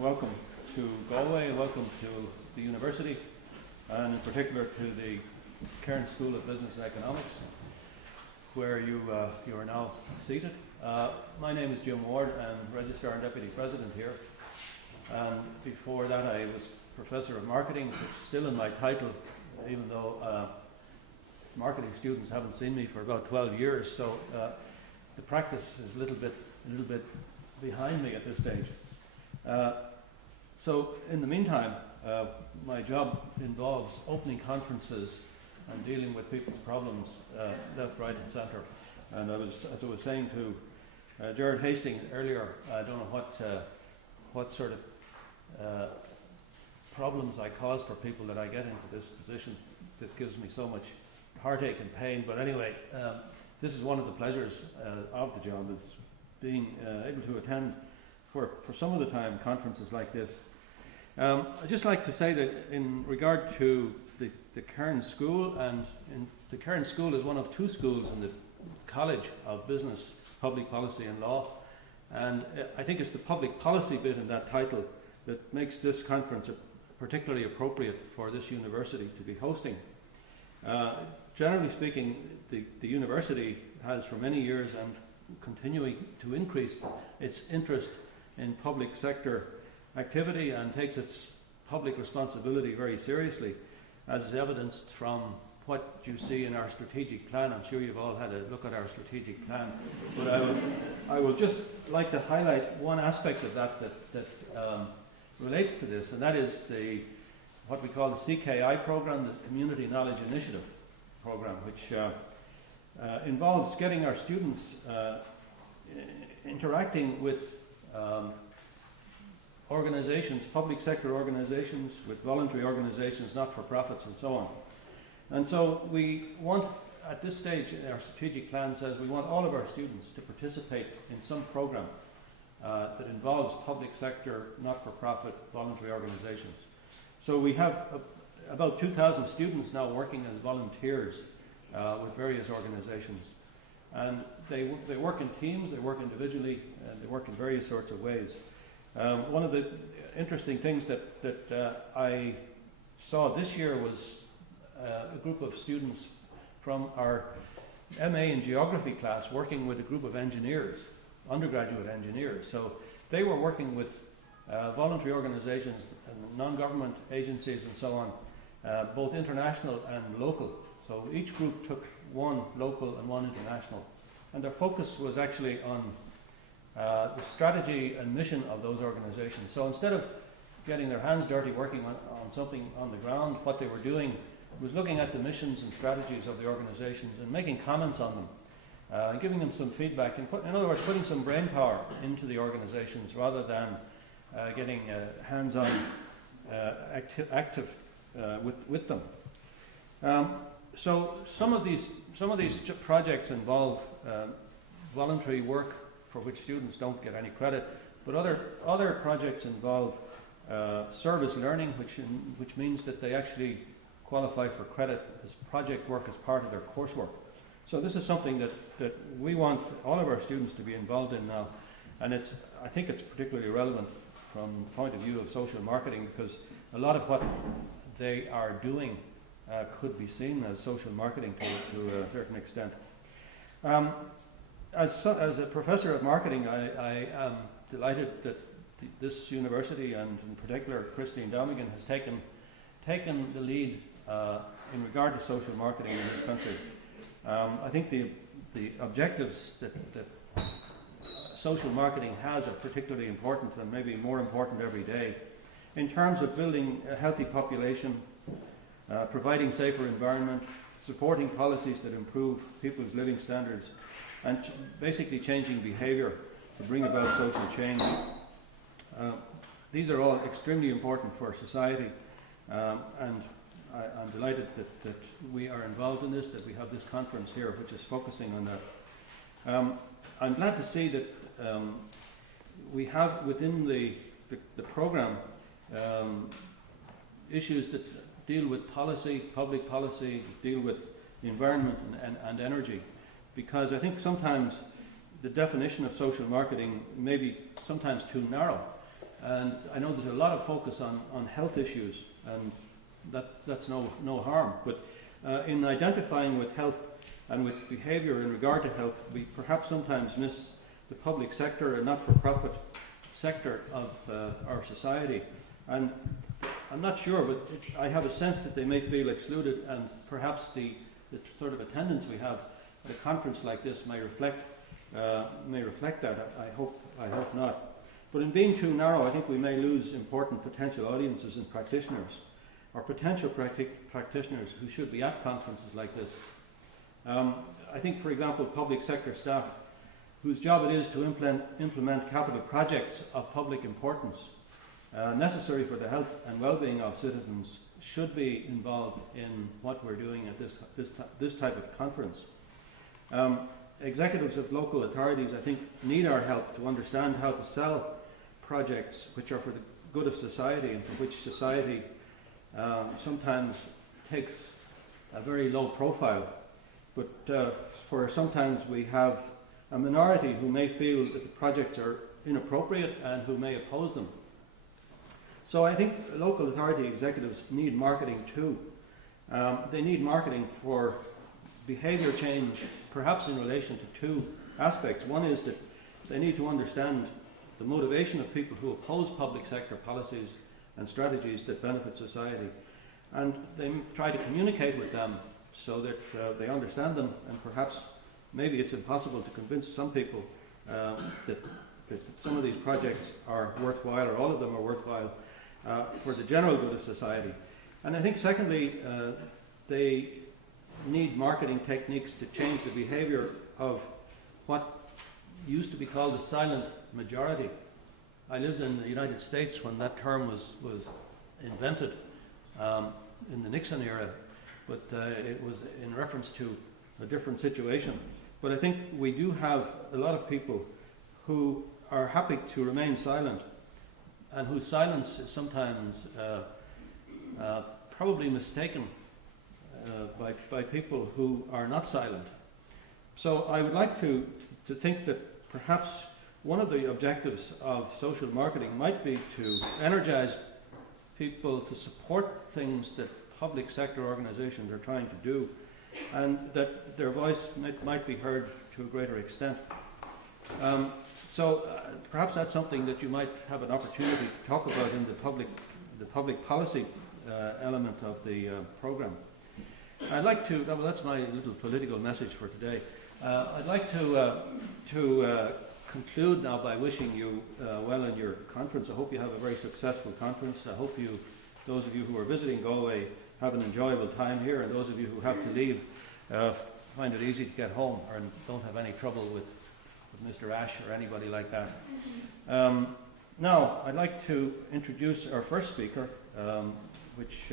and welcome to Galway, welcome to the university, and in particular to the Cairn School of Business and Economics, where you are now seated. My name is Jim Ward, I'm Registrar and Deputy President here, and before that I was Professor of Marketing, which is still in my title, even though marketing students haven't seen me for about 12 years, so the practice is a little bit behind me at this stage. So in the meantime, my job involves opening conferences and dealing with people's problems left, right and centre. And as I was saying to Jared Hastings earlier, I don't know what sort of problems I cause for people that I get into this position that gives me so much heartache and pain. But anyway, this is one of the pleasures of the job, is being able to attend for some of the time conferences like this. I'd just like to say that in regard to the Cairn School, and the Cairn School is one of two schools in the College of Business, Public Policy and Law, and I think it's the public policy bit in that title that makes this conference particularly appropriate for this university to be hosting. Generally speaking, the university has for many years and continuing to increase its interest in public sector activity and takes its public responsibility very seriously, as is evidenced from what you see in our strategic plan. I'm sure you've all had a look at our strategic plan, but I will just like to highlight one aspect of that relates to this, and that is what we call the CKI program, the Community Knowledge Initiative program, which involves getting our students interacting with organizations, public sector organizations, with voluntary organizations, not-for-profits and so on. And so we want, at this stage in our strategic plan says we want all of our students to participate in some program that involves public sector, not-for-profit, voluntary organizations. So we have about 2,000 students now working as volunteers with various organizations. And they work in teams, they work individually, and they work in various sorts of ways. One of the interesting things that I saw this year was a group of students from our MA in Geography class working with a group of engineers, undergraduate engineers. So they were working with voluntary organizations and non-government agencies and so on, both international and local. So each group took one local and one international. And their focus was actually on the strategy and mission of those organizations. So instead of getting their hands dirty working on something on the ground, what they were doing was looking at the missions and strategies of the organizations and making comments on them, giving them some feedback, and in other words, putting some brain power into the organizations rather than getting hands-on active with them. So some of these projects involve voluntary work for which students don't get any credit, but other projects involve service learning, which means that they actually qualify for credit as project work as part of their coursework. So this is something that we want all of our students to be involved in now, and I think it's particularly relevant from the point of view of social marketing, because a lot of what they are doing could be seen as social marketing to a certain extent. As a professor of marketing, I am delighted that this university, and in particular Christine Domigan, has taken the lead in regard to social marketing in this country. I think the objectives that social marketing has are particularly important, and maybe more important every day, in terms of building a healthy population, providing safer environment, supporting policies that improve people's living standards, and basically changing behaviour to bring about social change. These are all extremely important for society, and I'm delighted that we are involved in this, that we have this conference here which is focusing on that. I'm glad to see that we have within the programme issues that deal with policy, public policy, deal with the environment and energy, because I think sometimes the definition of social marketing may be sometimes too narrow. And I know there's a lot of focus on health issues, and that's no harm. But in identifying with health and with behaviour in regard to health, we perhaps sometimes miss the public sector and not-for-profit sector of our society. And I'm not sure, but I have a sense that they may feel excluded, and perhaps the sort of attendance we have at a conference like this may reflect that. I hope not. But in being too narrow, I think we may lose important potential audiences and practitioners, or potential practitioners who should be at conferences like this. I think, for example, public sector staff, whose job it is to implement capital projects of public importance, necessary for the health and well-being of citizens, should be involved in what we're doing at this type of conference. Executives of local authorities, I think, need our help to understand how to sell projects which are for the good of society, and for which society sometimes takes a very low profile. But for sometimes we have a minority who may feel that the projects are inappropriate and who may oppose them. So I think local authority executives need marketing too. They need marketing for behaviour change, perhaps in relation to two aspects. One is that they need to understand the motivation of people who oppose public sector policies and strategies that benefit society. And they try to communicate with them so that they understand them, and perhaps maybe it's impossible to convince some people that some of these projects are worthwhile, or all of them are worthwhile for the general good of society. And I think secondly, they need marketing techniques to change the behaviour of what used to be called the silent majority. I lived in the United States when that term was invented in the Nixon era, but it was in reference to a different situation. But I think we do have a lot of people who are happy to remain silent, and whose silence is sometimes probably mistaken by people who are not silent. So I would like to think that perhaps one of the objectives of social marketing might be to energize people to support things that public sector organizations are trying to do, and that their voice might be heard to a greater extent. So perhaps that's something that you might have an opportunity to talk about in the public policy element of the program. I'd like to, well, that's my little political message for today. I'd like to conclude now by wishing you well in your conference. I hope you have a very successful conference. I hope those of you who are visiting Galway, have an enjoyable time here, and those of you who have to leave find it easy to get home, or don't have any trouble with Mr. Ash or anybody like that. Now, I'd like to introduce our first speaker, which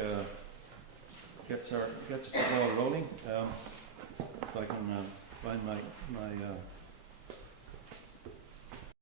gets the ball rolling. If I can find my